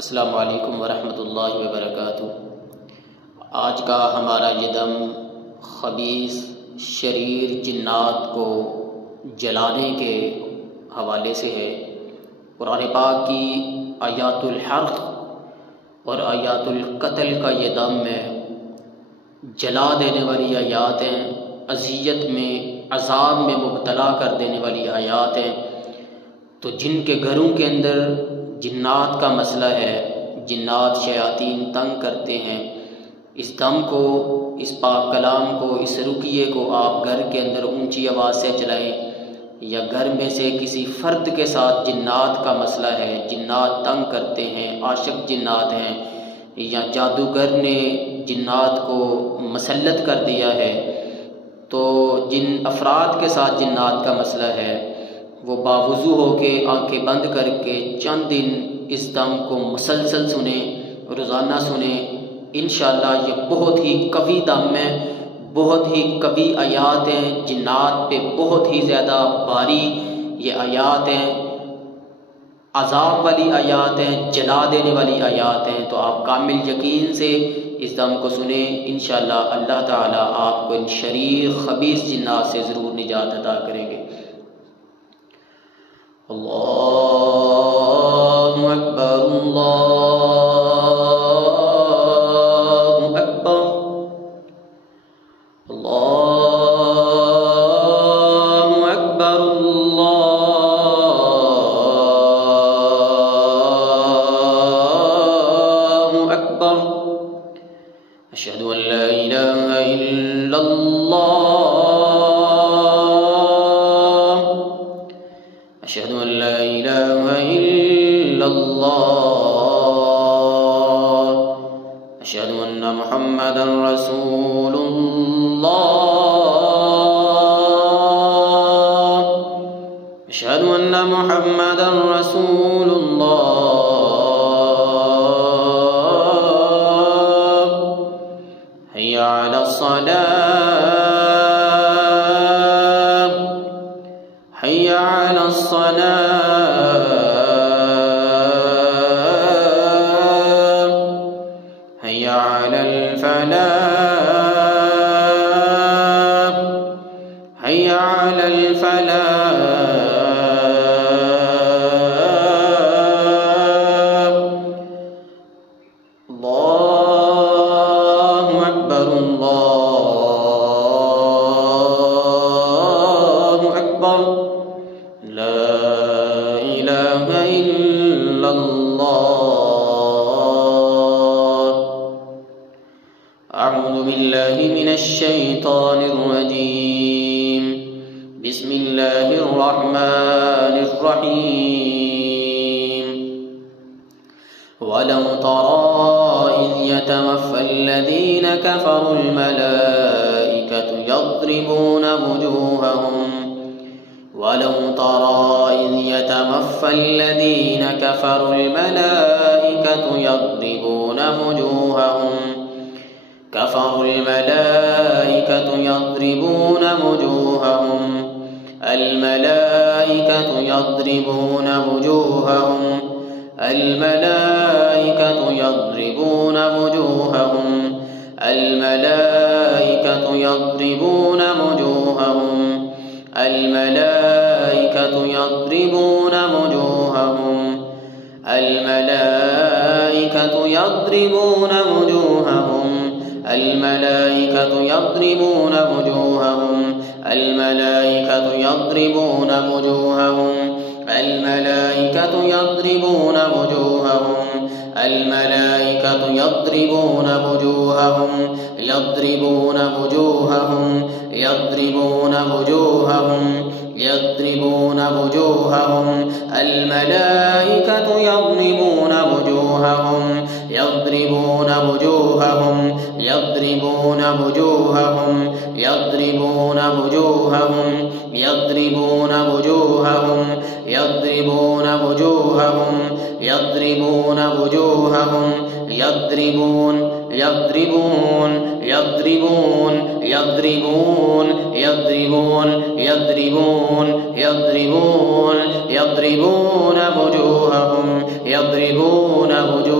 السلام علیکم ورحمۃ اللہ وبرکاتہ۔ آج کا ہمارا یہ دم خبیث شریر جنات کو جلانے کے حوالے سے ہے۔ قرآن پاک کی آیات الحرق اور آیات القتل کا یہ دم ہے، جلا دینے والی آیات ہیں، اذیت میں عذاب میں مبتلا کر دینے والی آیات ہیں۔ تو جن کے گھروں کے اندر جنات کا مسئلہ ہے، جنات شیاطین تنگ کرتے ہیں، اس دم کو، اس پاک کلام کو، اس رقیے کو آپ گھر کے اندر اونچی آواز سے چلائیں، یا گھر میں سے کسی فرد کے ساتھ جنات کا مسئلہ ہے، جنات تنگ کرتے ہیں، عاشق جنات ہیں، یا جادوگر نے جنات کو مسلط کر دیا ہے، تو جن افراد کے ساتھ جنات کا مسئلہ ہے وہ باوضو ہو کے آنکھیں بند کر کے چند دن اس دم کو مسلسل سنیں، روزانہ سنیں۔ انشاءاللہ یہ بہت ہی قوی دم ہے، بہت ہی قوی آیات ہیں، جنات پہ بہت ہی زیادہ بھاری یہ آیات ہیں، عذاب والی آیات ہیں، جلا دینے والی آیات ہیں۔ تو آپ کامل یقین سے اس دم کو سنیں، انشاءاللہ اللہ تعالیٰ آپ کو ان شریر خبیث جنات سے ضرور نجات عطا کریں گے۔ اللہ اکبر، اللہ اکبر، اللہ اکبر، اللہ اکبر، اشہد ان لا الہ الا اللہ، اشہد ان لا الہ الا اللہ، اشہد ان محمدا رسول اللہ، اشہد ان محمدا رسول اللہ، حی علی الصلاة، حی علی الصلاة، حی علی الفلاح، حی علی الفلاح۔ اللہ اکبر، اللہ اکبر، لا الہ الا اللہ۔ اعوذ باللہ من الشیطان الرجیم، بسم اللہ الرحمن الرحیم۔ وَلَوْ تَرَىٰ إِذْ يَتَوَفَّى الَّذِينَ كَفَرُوا الْمَلَائِكَةُ يَضْرِبُونَ وُجُوهَهُمْ، وَلَوْ تَرَىٰ إِذْ يَتَوَفَّى الَّذِينَ كَفَرُوا الْمَلَائِكَةُ يَضْرِبُونَ وُجُوهَهُمْ، كَفَرُوا الْمَلَائِكَةُ يَضْرِبُونَ وُجُوهَهُمْ، الْمَلَائِكَةُ يَضْرِبُونَ وُجُوهَهُمْ، الْمَلَائِكَةُ يَضْرِبُونَ وُجُوهَهُمْ، الْمَلَائِكَةُ يَضْرِبُونَ وُجُوهَهُمْ، الْمَلَائِكَةُ يَضْرِبُونَ وُجُوهَهُمْ، الْمَلَائِكَةُ يَضْرِبُونَ وُجُوهَهُمْ، الْمَلَائِكَةُ يَضْرِبُونَ وُجُوهَهُمْ، الْمَلَائِكَةُ يَضْرِبُونَ وُجُوهَهُمْ، الْمَلَائِكَةُ يَضْرِبُونَ وُجُوهَهُمْ، الْمَلَائِكَةُ يَضْرِبُونَ وُجُوهَهُمْ، يَضْرِبُونَ وُجُوهَهُمْ، يَضْرِبُونَ وُجُوهَهُمْ، يَضْرِبُونَ وُجُوهَهُمْ، الْمَلَائِكَةُ يَضْرِبُونَ وُجُوهَهُمْ، يَضْرِبُونَ وُجُوهَهُمْ، يَضْرِبُونَ وُجُوهَهُمْ، يَضْرِبُونَ وُجُوهَهُمْ، يَضْرِبُونَ وُجُوهَهُمْ، يَضْرِبُونَ وُجُوهَهُمْ، يَضْرِبُونَ وُجُوهَهُمْ، يَضْرِبُونَ يَضْرِبُونَ يَضْرِبُونَ يَضْرِبُونَ يَضْرِبُونَ يَضْرِبُونَ يَضْرِبُونَ يَضْرِبُونَ وُجُوهَهُمْ، يَضْرِبُونَ وُجُوهَهُمْ،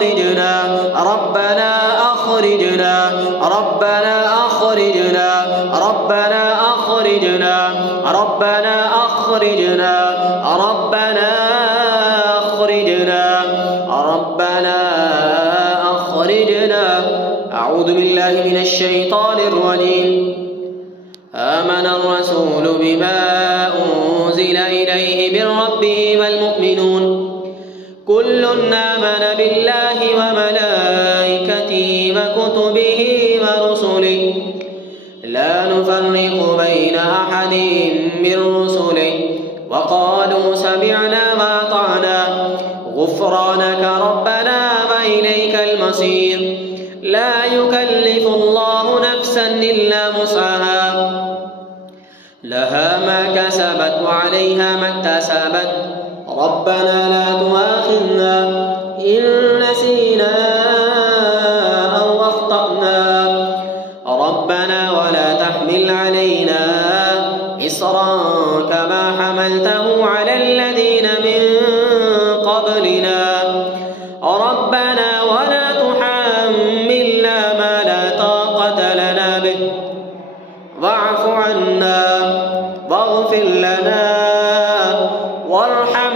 أخرجنا ربنا أخرجنا ربنا أخرجنا ربنا أخرجنا ربنا أخرجنا ربنا أخرجنا ربنا أخرجنا. أعوذ بالله من الشيطان الرجيم. آمن الرسول بما أنزل إليه من ربه والمؤمنون كل آمن بالله وملائكته وكتبه ورسله لا نفرق بين أحد من رسله وقالوا سمعنا وأطعنا غفرانك ربنا وإليك المصير. لا يكلف الله نفسا إلا وسعها لها ما كسبت وعليها ما اكتسبت ربنا لا تؤاخذنا إن نسينا أو أخطأنا ربنا ولا تحمل علينا إصرا كما حملته على الذين من قبلنا ربنا ولا تحملنا ما لا طاقة لنا به واعف عنا واغفر لنا وارحمنا